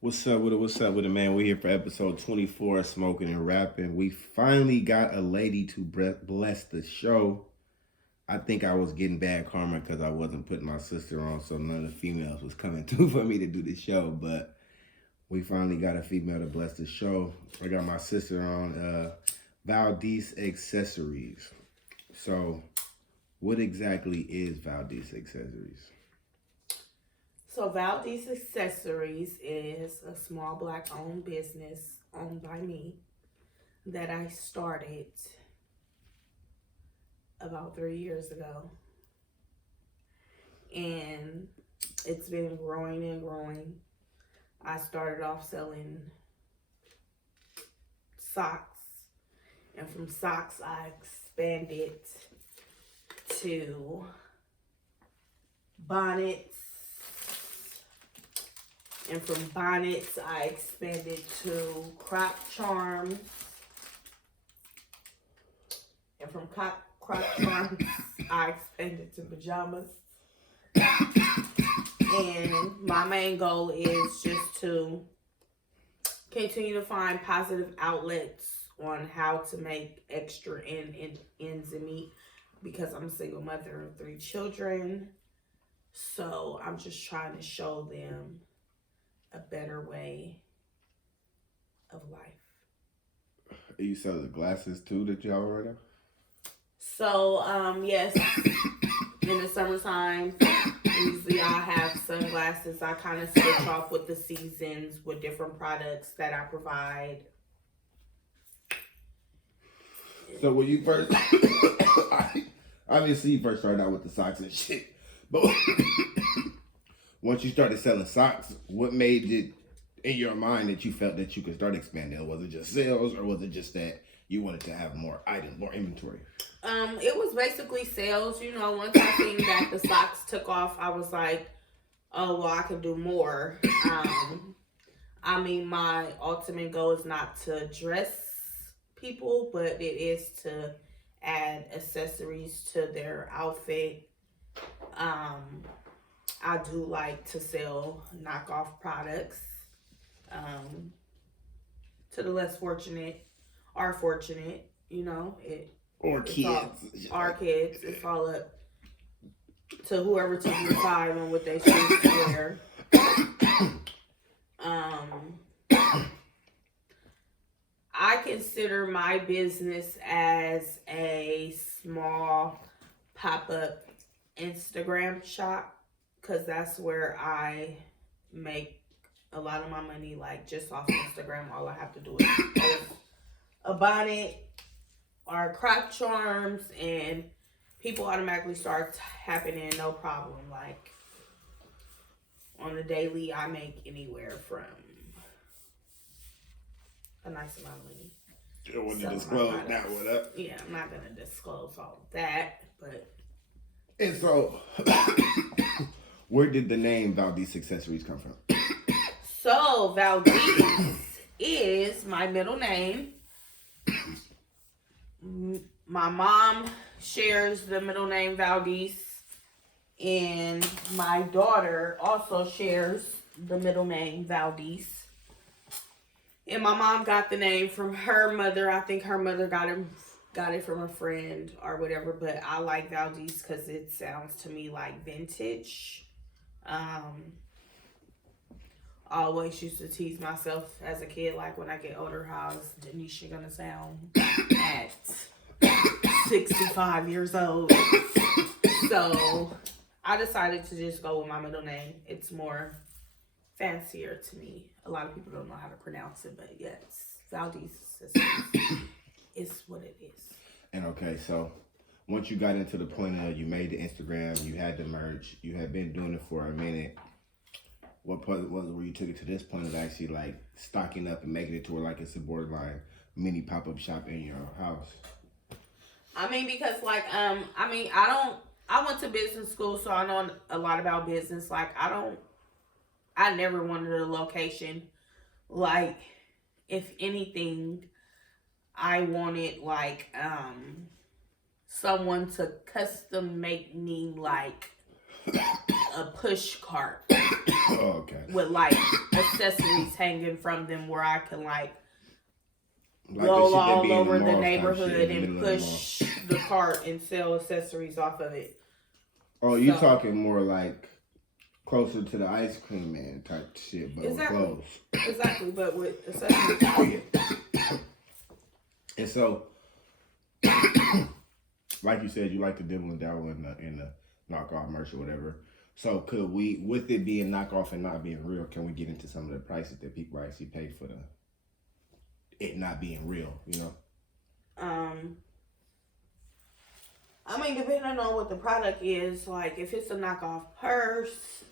What's up with it? What's up with it, man? We're here for episode 24, Smoking and Rapping. We finally got a lady to bless the show. I think I was getting bad karma because I wasn't putting my sister on, so none of the females was coming through for me to do the show. But we finally got a female to bless the show. I got my sister on, Valdise Accessories. So, what exactly is Valdise Accessories? So Valdise Accessories is a small black-owned business owned by me that I started about 3 years ago. And it's been growing and growing. I started off selling socks. And from socks, I expanded to bonnets. And from bonnets, I expanded to crop charms. And from crop charms, I expanded to pajamas. And my main goal is just to continue to find positive outlets on how to make extra ends and meet, because I'm a single mother of 3 children. So I'm just trying to show them a better way of life. You sell the glasses too that y'all right now? So, yes, in the summertime, usually I have sunglasses. I kind of switch off with the seasons with different products that I provide. So when you first, obviously you first started out with the socks and shit, but once you started selling socks, what made it in your mind that you felt that you could start expanding? Was it just sales, or was it just that you wanted to have more items, more inventory? It was basically sales. You know, once I seen that the socks took off, I was like, oh, well, I could do more. I mean, my ultimate goal is not to dress people, but it is to add accessories to their outfit. I do like to sell knockoff products to the less fortunate or fortunate, you know. Or kids. Our kids. It's all up to whoever to decide on what they choose to wear. I consider my business as a small pop-up Instagram shop, because that's where I make a lot of my money, like just off Instagram. All I have to do is post a bonnet or crop charms, and people automatically start tapping in, no problem. Like on the daily, I make anywhere from a nice amount of money. You don't want to disclose that one up. Yeah, I'm not gonna disclose all of that, but. And so, where did the name Valdise Accessories come from? So Valdise is my middle name. My mom shares the middle name Valdise, and my daughter also shares the middle name Valdise. And my mom got the name from her mother. I think her mother got it from a friend or whatever, but I like Valdise because it sounds to me like vintage. I always used to tease myself as a kid, like when I get older, how's Denisha gonna sound at 65 years old? So I decided to just go with my middle name. It's more fancier to me. A lot of people don't know how to pronounce it, but yes, Valdise is what it is. And okay, so once you got into the point of you made the Instagram, you had the merch, you had been doing it for a minute. What part was it where you took it to this point of actually like stocking up and making it to where like it's a borderline mini pop-up shop in your house? I mean, because like, I went to business school, so I know a lot about business. Like, I never wanted a location. Like, if anything, I wanted like, someone to custom make me like a push cart. Oh, okay. With like accessories hanging from them where I can Like the go shit that all be in the over the malls type shit neighborhood in the and middle of the push the cart and sell accessories off of it. Oh, you talking more like closer to the ice cream man type shit, but with clothes. Exactly, but with accessories. And so, like you said, you like to dibble and dabble in the knockoff merch or whatever. So could we, with it being knockoff and not being real, can we get into some of the prices that people actually pay for it not being real? You know. I mean, depending on what the product is, like if it's a knockoff purse,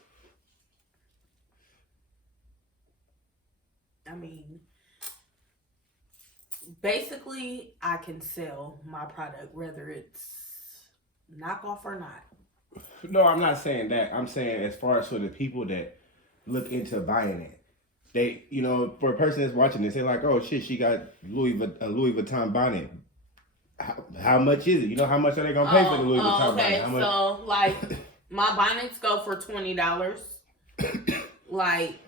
I mean, basically, I can sell my product whether it's knockoff or not. No, I'm not saying that. I'm saying as far as for the people that look into buying it, they, you know, for a person that's watching this, they're like, oh shit, she got a Louis Vuitton bonnet. How much is it? You know, how much are they gonna pay for the Louis Vuitton bonnet? How much? So like my bonnets go for $20. Like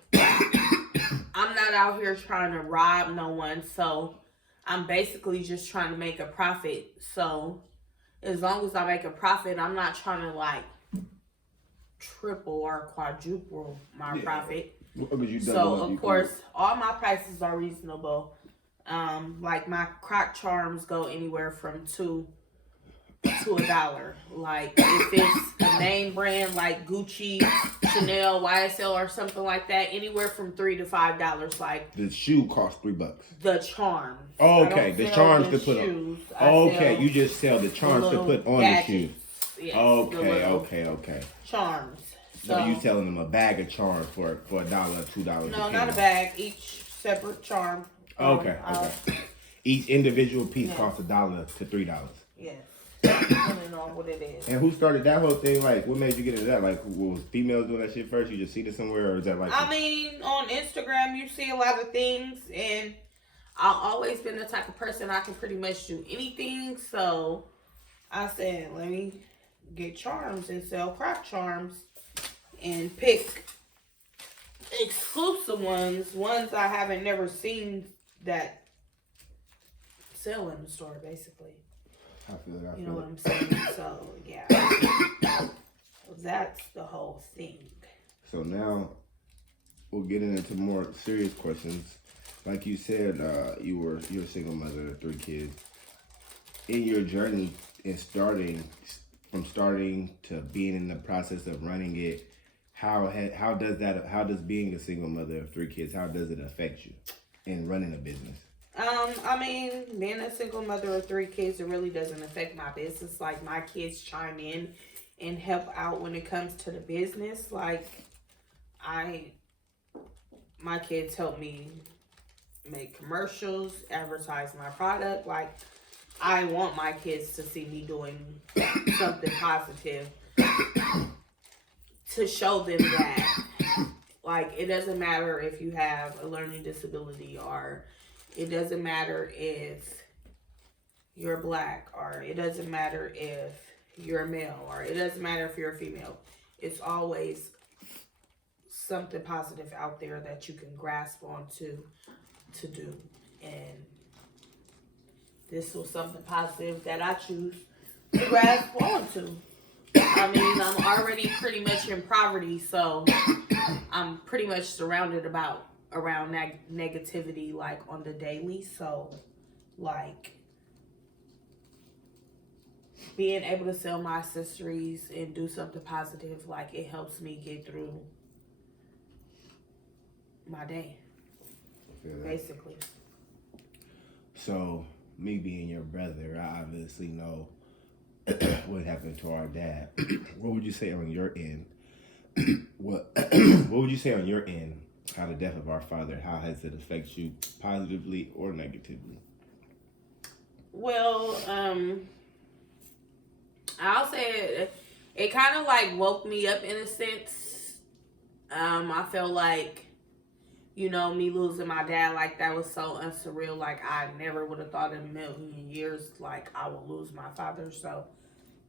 I'm not out here trying to rob no one, so I'm basically just trying to make a profit. So as long as I make a profit, I'm not trying to like triple or quadruple my profit. So of course, all my prices are reasonable. Like my Croc charms go anywhere from $2 to $1. Like if it's a name brand like Gucci, Chanel, YSL, or something like that, anywhere from $3 to $5. Like the shoe costs $3. The charms. Oh, okay, the charms to put on. Okay, you just sell the charms to put on the shoes. Yes, okay. Charms. So you selling them a bag of charms for $1, $2? No, not a bag. Each separate charm. Okay. Each individual piece costs $1 to $3. Yes. Depending on what it is. And who started that whole thing? Like, what made you get into that? Like, was females doing that shit first? You just see it somewhere, or is that like? I mean, on Instagram, you see a lot of things, and I've always been the type of person I can pretty much do anything. So I said, let me get charms and sell Croc charms, and pick exclusive ones I haven't never seen that sell in the store, basically. I feel it. You know what I'm saying? So, yeah. That's the whole thing. So now we'll get into more serious questions. Like you said, you're a single mother of 3 kids. In your journey in starting to being in the process of running it, how does being a single mother of 3 kids, how does it affect you in running a business? I mean, being a single mother of 3 kids, it really doesn't affect my business. Like, my kids chime in and help out when it comes to the business. Like, my kids help me make commercials, advertise my product. Like, I want my kids to see me doing something positive to show them that, like, it doesn't matter if you have a learning disability, or it doesn't matter if you're black, or it doesn't matter if you're a male, or it doesn't matter if you're a female. It's always something positive out there that you can grasp onto to do. And this was something positive that I choose to grasp onto. I mean, I'm already pretty much in poverty, so I'm pretty much surrounded around negativity, like, on the daily. So, like, being able to sell my accessories and do something positive, like, it helps me get through my day, basically. So, me being your brother, I obviously know what happened to our dad. What would you say on your end? What would you say on your end? How the death of our father, how has it affected you positively or negatively? Well, I'll say it kind of like woke me up in a sense. I felt like, you know, me losing my dad, like, that was so unsurreal. Like, I never would have thought in a million years, like, I would lose my father. So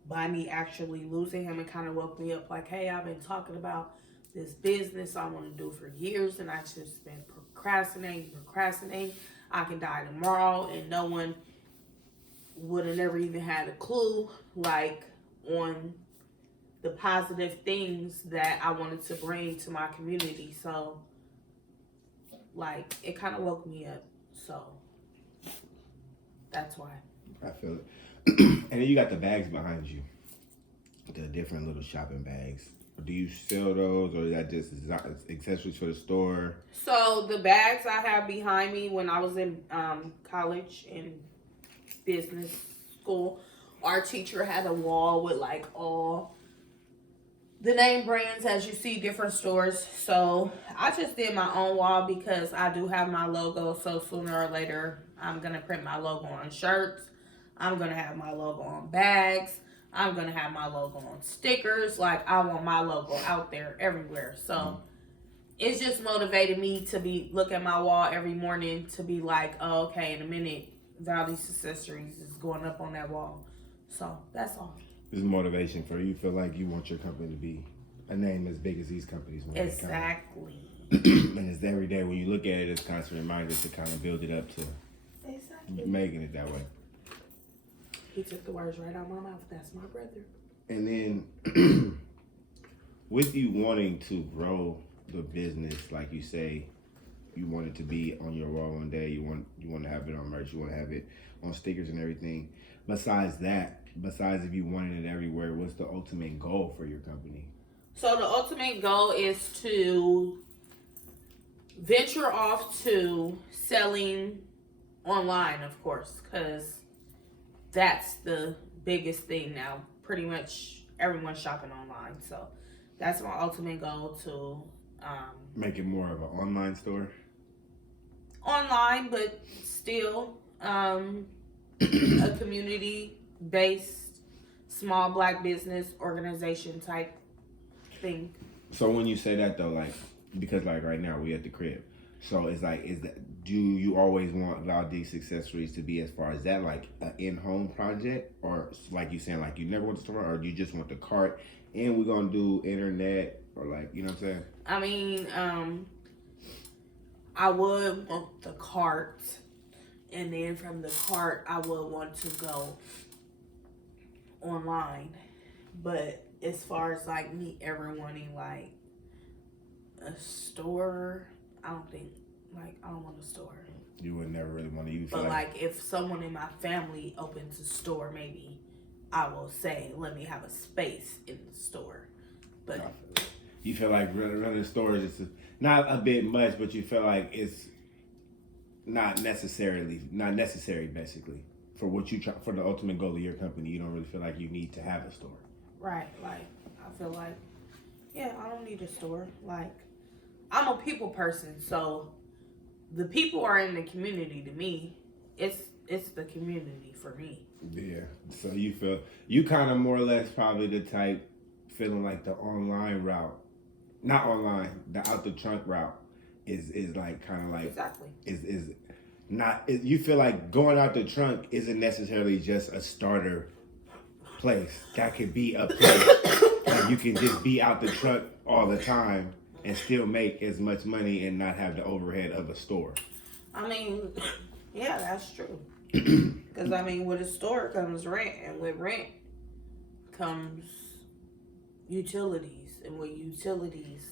by me actually losing him, it kind of woke me up like, hey, I've been talking about this business I want to do for years, and I just been procrastinating. I can die tomorrow, and no one would have never even had a clue, like, on the positive things that I wanted to bring to my community. So, like, it kind of woke me up. So, that's why. I feel it. And then you got the bags behind you, the different little shopping bags. Do you sell those, or is that just accessories for the store? So, the bags I have behind me when I was in college and business school, our teacher had a wall with like all the name brands as you see different stores. So I just did my own wall because I do have my logo. So sooner or later I'm gonna print my logo on shirts. I'm gonna have my logo on bags. I'm gonna have my logo on stickers. Like, I want my logo out there everywhere. So it's just motivated me to be look at my wall every morning to be like, oh, okay, in a minute Valdise Accessories is going up on that wall. So that's all. This is motivation for you. Feel like you want your company to be a name as big as these companies. Exactly. And it's every day when you look at it, it's constant reminders to kind of build it up to making it that way. He took the words right out of my mouth. That's my brother. And then with you wanting to grow the business, like you say, you want it to be on your wall one day. You want to have it on merch. You want to have it on stickers and everything. Besides if you wanted it everywhere, what's the ultimate goal for your company? So the ultimate goal is to venture off to selling online, of course, because that's the biggest thing now. Pretty much everyone's shopping online. So that's my ultimate goal, to make it more of an online store. Online, but still a community-based small Black business organization type thing. So when you say that though, like, because like right now we at the crib, so it's like, do you always want Valdise Accessories to be as far as that, like an in-home project, or like you saying, like you never want the store, or do you just want the cart and we're gonna do internet, or like, you know what I'm saying? I mean, I would want the cart, and then from the cart I would want to go online. But as far as like me ever wanting like a store, I don't want a store. You would never really want to use it. But like if someone in my family opens a store, maybe I will say, let me have a space in the store. But you feel like running stores is not a bit much, but you feel like it's not necessary basically for what you try, for the ultimate goal of your company. You don't really feel like you need to have a store. Right. Like, I feel like, yeah, I don't need a store. Like, I'm a people person, so the people are in the community. To me, it's the community for me. Yeah. So you feel, you kind of more or less probably the type feeling like the online route, not online, the out the trunk route is like kind of like exactly is not. You feel like going out the trunk isn't necessarily just a starter place. That could be a place like you can just be out the trunk all the time and still make as much money and not have the overhead of a store. I mean, yeah, that's true. Because I mean, with a store comes rent, and with rent comes utilities, and with utilities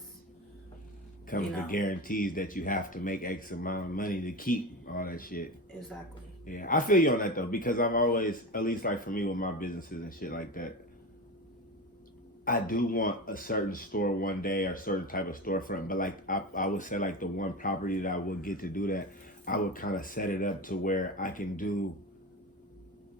comes the guarantees that you have to make X amount of money to keep all that shit. Exactly. Yeah, I feel you on that though, because I've always, at least like for me with my businesses and shit like that, I do want a certain store one day or a certain type of storefront, but like I would say like the one property that I would get to do that, I would kind of set it up to where I can do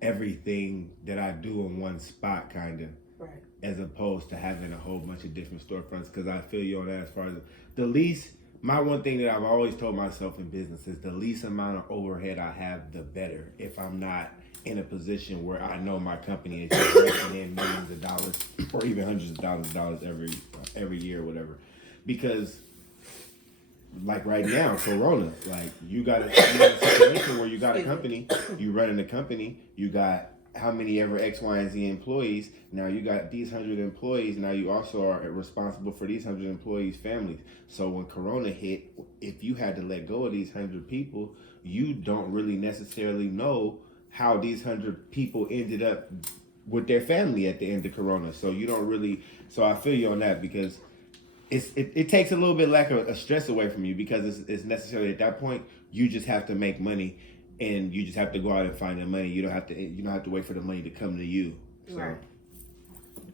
everything that I do in one spot, kind of. Right. As opposed to having a whole bunch of different storefronts, because I feel you on that as far as the least. My one thing that I've always told myself in business is the least amount of overhead I have, the better. If I'm not in a position where I know my company is just raking in millions of dollars or even hundreds of dollars every year or whatever. Because like right now, Corona, like you got a situation where you got a company, you running a company, you got how many ever X, Y, and Z employees. Now you got these 100 employees. Now you also are responsible for these 100 employees' families. So when Corona hit, if you had to let go of these 100 people, you don't really necessarily know how these 100 people ended up with their family at the end of Corona. So you don't really. So I feel you on that because it takes a little bit like a stress away from you because it's necessarily at that point you just have to make money and you just have to go out and find the money. You don't have to wait for the money to come to you. So, Right.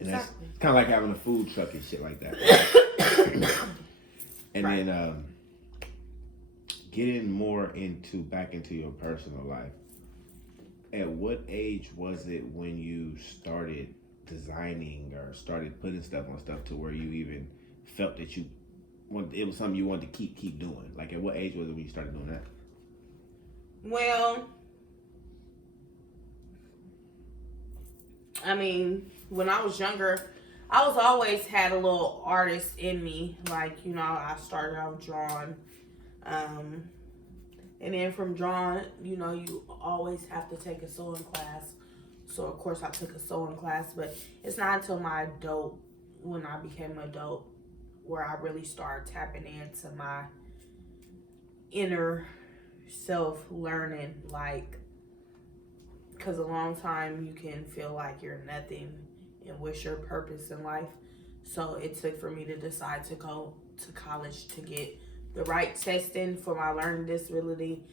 And that's it's kind of like having a food truck and shit like that. And right. then getting more back into your personal life. At what age was it when you started designing or started putting stuff on stuff to where you even felt that it was something you wanted to keep doing? Like at what age was it when you started doing that? Well, I mean, when I was younger, I was always had a little artist in me. Like, you know, I started out drawing. And then from drawing, you know, you always have to take a sewing class. So, of course, I took a sewing class. But it's not until when I became an adult, where I really started tapping into my inner self learning. Like, because a long time you can feel like you're nothing and what's your purpose in life. So it took for me to decide to go to college to get the right testing for my learning disability,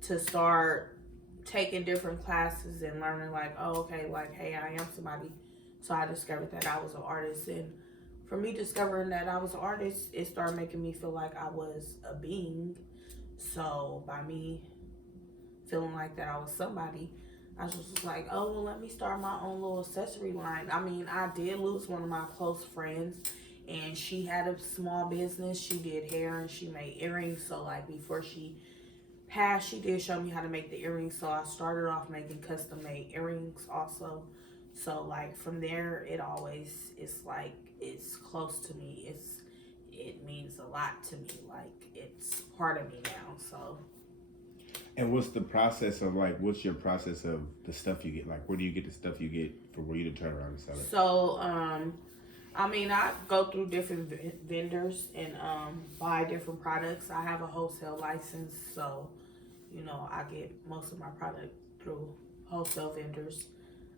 to start taking different classes and learning like, oh, okay, like, hey, I am somebody. So I discovered that I was an artist. And for me discovering that I was an artist, it started making me feel like I was a being. So by me feeling like that I was somebody, I was just like, oh, well, let me start my own little accessory line. I mean, I did lose one of my close friends, and she had a small business. She did hair and she made earrings. So, like, before she passed, she did show me how to make the earrings. So I started off making custom made earrings also. So, like, from there, it's like, it's close to me. It means a lot to me. Like, it's part of me now. So. And what's your process of the stuff you get? Like, where do you get the stuff you get for where you to turn around and sell it? So, I mean, I go through different vendors and buy different products. I have a wholesale license, so, you know, I get most of my product through wholesale vendors.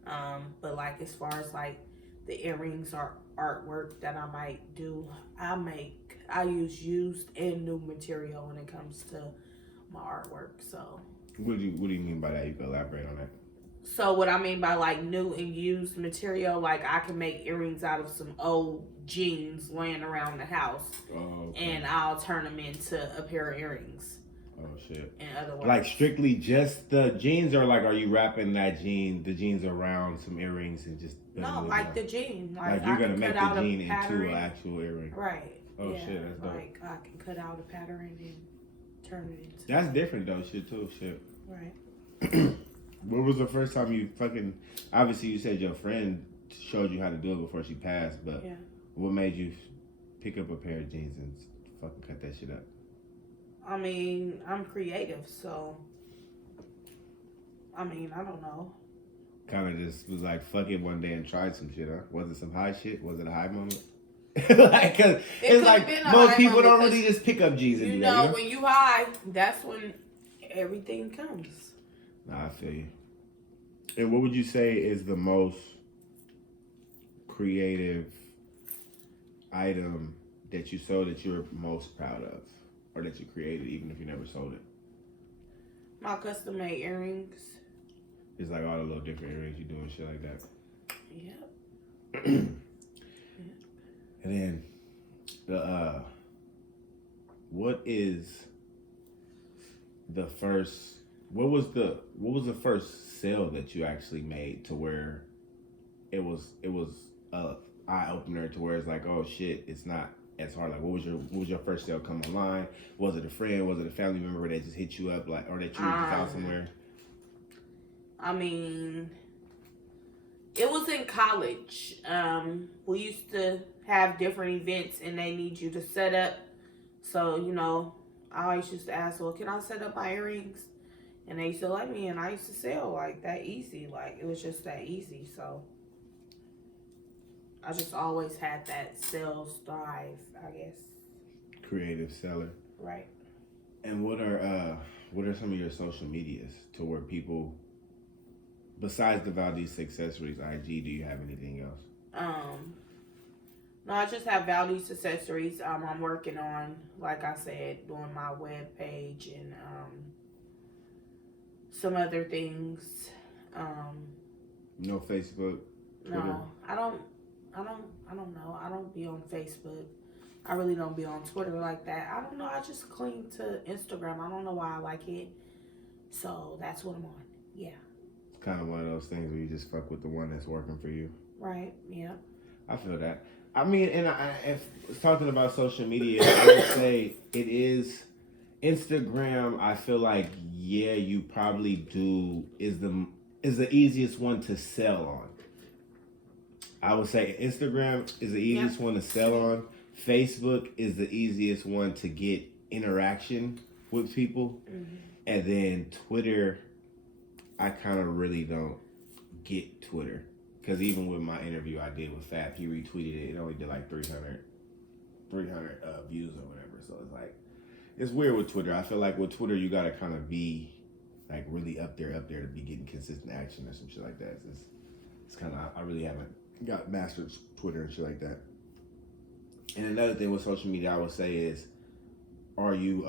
But, like, as far as, like, the earrings or artwork that I might do, I use used and new material when it comes to my artwork. So what do you mean by that? You can elaborate on that. So what I mean by like new and used material, like I can make earrings out of some old jeans laying around the house, and I'll turn them into a pair of earrings. Oh shit! In other words, like strictly just the jeans, or like are you wrapping the jeans around some earrings and just no, like the jean, like you're gonna make the jean into an actual earring, right? Oh shit, that's dope. Like I can cut out a pattern and turn it into. That's different though, shit. Right. What was the first time you obviously you said your friend showed you how to do it before she passed, but yeah. What made you pick up a pair of jeans and fucking cut that shit up? I mean, I'm creative, so I mean, I don't know. Kind of just was like, fuck it one day and tried some shit, huh? Was it some high shit? Was it a high moment? Like, cause it's like most people don't really just pick up jeans and do that. You know, when you high, that's when everything comes. Nah, I feel you. And what would you say is the most creative item that you sold that you're most proud of, or that you created, even if you never sold it? My custom made earrings. It's like all the little different earrings you do and shit like that. Yep. And then what was the first sale that you actually made to where it was a eye opener to where it's like, oh shit, it's not as hard? Like, what was your first sale come online? Was it a friend? Was it a family member that just hit you up, like, or that you found somewhere? I mean, it was in college. We used to have different events and they need you to set up. So, you know, I always used to ask, well, can I set up my earrings? And they used to like me, and I used to sell like that easy. Like, it was just that easy. So I just always had that sales drive, I guess. Creative seller. Right. And what are some of your social medias to where people, besides the Valdise Accessories IG, do you have anything else? No, I just have Valdise Accessories. I'm working on, like I said, doing my web page and some other things. No Facebook, Twitter? No, I don't know. I don't be on Facebook. I really don't be on Twitter like that. I don't know. I just cling to Instagram. I don't know why I like it. So that's what I'm on. Yeah. It's kind of one of those things where you just fuck with the one that's working for you. Right. Yeah. I feel that. I mean, and if talking about social media, I would say it is Instagram. I feel like, yeah, you probably do is the easiest one to sell on. I would say Instagram is the easiest one to sell on. Facebook is the easiest one to get interaction with people. Mm-hmm. And then Twitter, I kind of really don't get Twitter. Because even with my interview I did with Fab, he retweeted it. It only did like 300 views or whatever. So it's like, it's weird with Twitter. I feel like with Twitter, you got to kind of be like really up there to be getting consistent action or some shit like that. It's kind of, I really haven't got mastered Twitter and shit like that. And another thing with social media, I would say is, are you,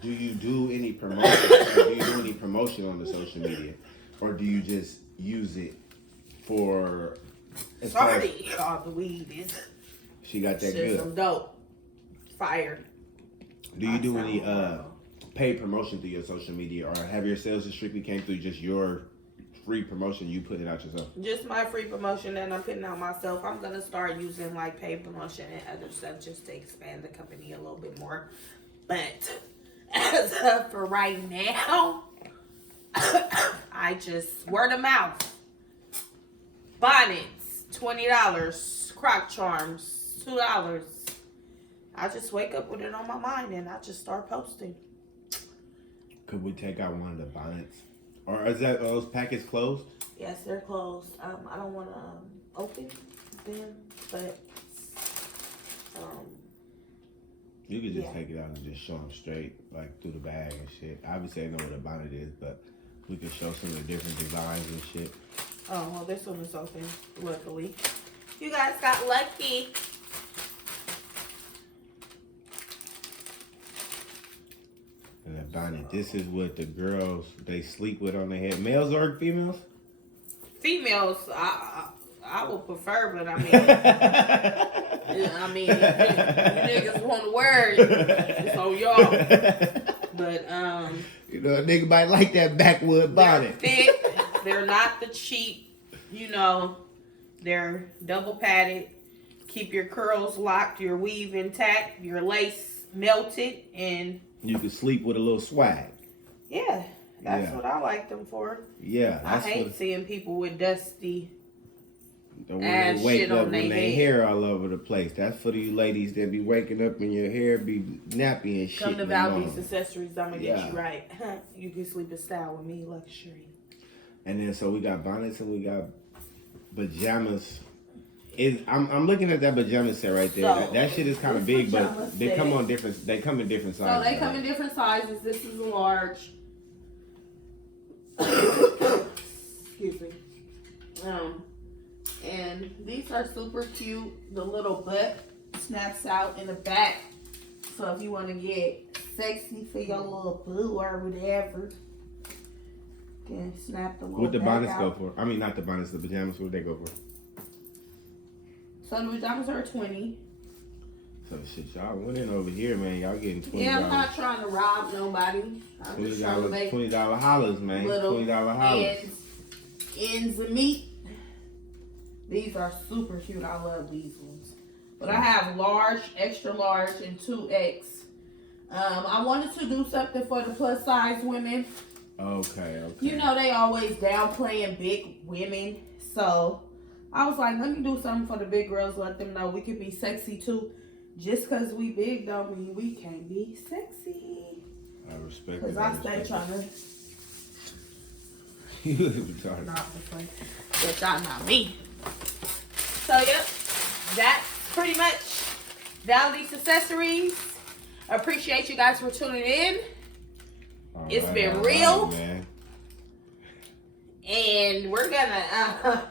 do you do any promotion? Do you do any promotion on the social media? Or do you just use it for... Sorry, all the weed is... She got that good. Some dope. Fire. Do you do any paid promotion through your social media? Or have your sales just strictly came through just your free promotion, you put it out yourself? Just my free promotion that I'm putting out myself. I'm going to start using like paid promotion and other stuff just to expand the company a little bit more. But as of for right now... I just word of mouth. Bonnets, $20. Croc charms, $2. I just wake up with it on my mind and I just start posting. Could we take out one of the bonnets? Or is that those packets closed? Yes, they're closed. I don't want to open them, but you could just take it out and just show them straight, like through the bag and shit. Obviously, I know what a bonnet is, but we could show some of the different designs and shit. Oh, well, this one is open, luckily. You guys got lucky. And a bonnet. This is what the girls, they sleep with on their head. Males or females? Females, I would prefer, but I mean, you niggas want to wear it. It's on y'all. But, you know, a nigga might like that backwood bonnet. They're thick. They're not the cheap, you know. They're double padded. Keep your curls locked, your weave intact, your lace melted, and... You can sleep with a little swag. Yeah, that's what I like them for. Yeah. I hate seeing people with dusty... When they wake up with their hair all over the place. That's for you ladies that be waking up and your hair be nappy and shit. Come to Valdise Accessories, I'm going to get you right. You can sleep in style with me, luxury. And then so we got bonnets and we got pajamas. I'm looking at that pajama set right there. So, that shit is kind of big, but they come in different sizes. So they come in different sizes. This is a large. Excuse me. And these are super cute. The little butt snaps out in the back. So if you want to get sexy for your little boo or whatever, you can snap the little What the bonnets out. go for? I mean, not the bonnets, the pajamas. What they go for? So the pajamas are $20. So shit, y'all winning over here, man. Y'all getting $20. Yeah, I'm not trying to rob nobody. I'm just trying to make $20 hollers, man. $20 hollers. Ends of meat. These are super cute. I love these ones. But I have large, extra large, and 2X. I wanted to do something for the plus size women. Okay. You know they always downplaying big women. So I was like, let me do something for the big girls. Let them know we can be sexy too. Just because we big don't mean we can't be sexy. I respect it. Because I stay trying to You look retarded. not play. But y'all not me. So, yep. That's pretty much Valdise Accessories. Appreciate you guys for tuning in. It's been real. Man. And we're gonna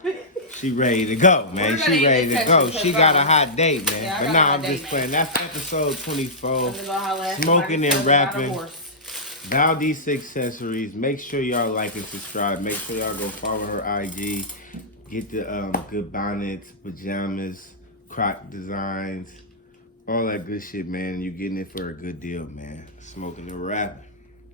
She ready to go, man. She ready to go. She got a hot date, man. Yeah, but nah, I'm just playing. That's episode 24. Smoking and rapping. Valdise Accessories. Make sure y'all like and subscribe. Make sure y'all go follow her IG. Get the good bonnets, pajamas, croc designs, all that good shit, man. You getting it for a good deal, man. Smoking and rapping.